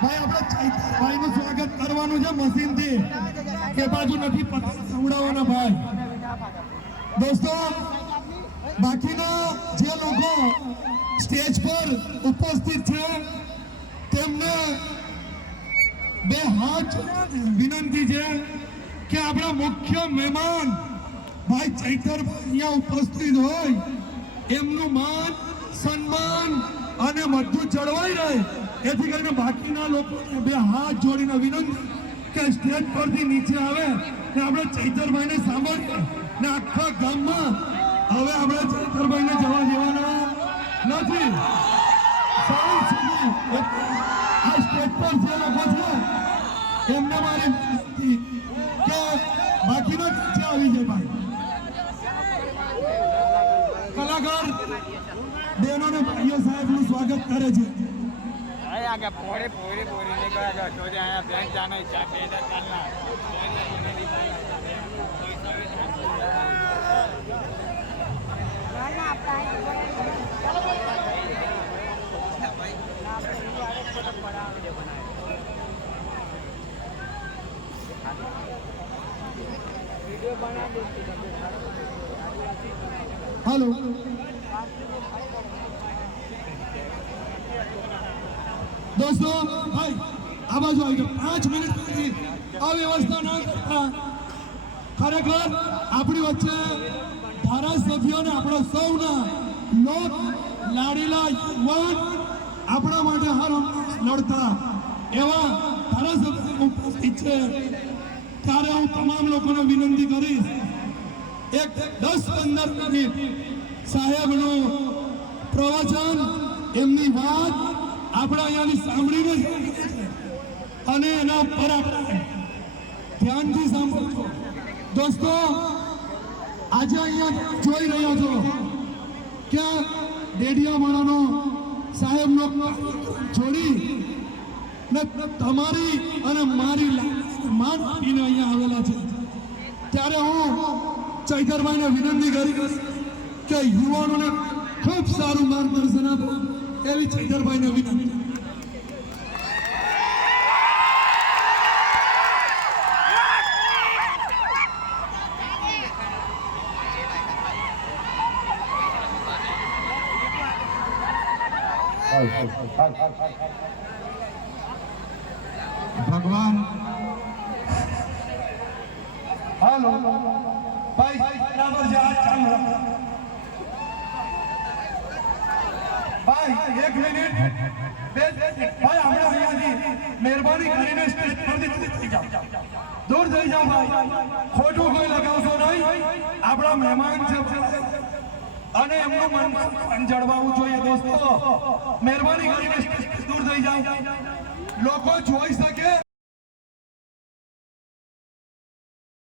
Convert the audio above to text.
ભાઈ આપણે ચૈતરભાઈ નું સ્વાગત કરવાનું છે મશીન થી કે બાજુ નથી પતંગ સંવડાવવાના ભાઈ દોસ્તો બાકીના જે લોકો સ્ટેજ પર ઉપસ્થિત છે તેમને બે હાથ વિનંતી છે કે આપણા મુખ્ય મહેમાન ભાઈ ચૈતરભાઈ અહીંયા ઉપસ્થિત હોય એમનું માન સન્માન અને બધું જળવાઈ રહે એથી કરીને બાકીના લોકોને બે હાથ જોડીને વિનંતી કે સ્ટેજ પરથી નીચે આવે ને આપણે ચૈતરભાઈને સાંભળીએ ને આખા ગામમાં હવે આપણે ચૈતરભાઈને જવા દેવાના નથી સાઉન્ડ સુધી આ સ્ટેજ પર જે લોકો છે એમને મારી વિનંતી કે બાકીના નીચે આવી જાય ભાઈ કલાકાર બહેનો ને ભાઈઓ સાહેબ નું સ્વાગત કરે છે आगे पोरे पोरे पोरे निकल तो आया बैंक जाना चाहते हैं करना वीडियो बना हेलो दोस्तों भाई आ बाजू आई जाओ 5 मिनट की अव्यवस्था ना करता खरेखर अपनी वच्चे धारासभ्यों ने अपना सौना लोक लाडीला युवान अपना માટે હર લડતા એવા ધારાસભ્ય ઉપસ્થિત છે ત્યારે હું તમામ લોકોને વિનંતી કરીશ એક 10-15 મિનિટ સાહેબનું પ્રવચન એમની વાત આપણે અહીંયાની સાંભળીને અને એના પર આપણે ધ્યાનથી સાંભળજો દોસ્તો આજે અહીંયા જોઈ રહ્યા છો કે ડેડિયાવાળાનો સાહેબનો છોડી ને તમારી અને મારી માન આપીને અહીંયા આવેલા છે ત્યારે હું ચૈતરભાઈને વિનંતી કરીશ કે યુવાનોને ખૂબ સારું માર્ગદર્શન આપો એવી ચૈતરભાઈને વિનંતી भगवान हेलो भाई बराबर जा चालू भाई 1 मिनिट भाई हमने અહીંયાથી મહેરબાની કરીને સ્ટેજ પરથી થઈ જાઓ દૂર થઈ જાઓ ભાઈ ખોટું કોઈ લગાવશો નહીં આપણા મહેમાન છે અને એમનું મન જળવાવું જોઈએ દોસ્તો મહેરબાની કરીને સ્ટેજ દૂર થઈ જાઓ લોકો જોઈ શકે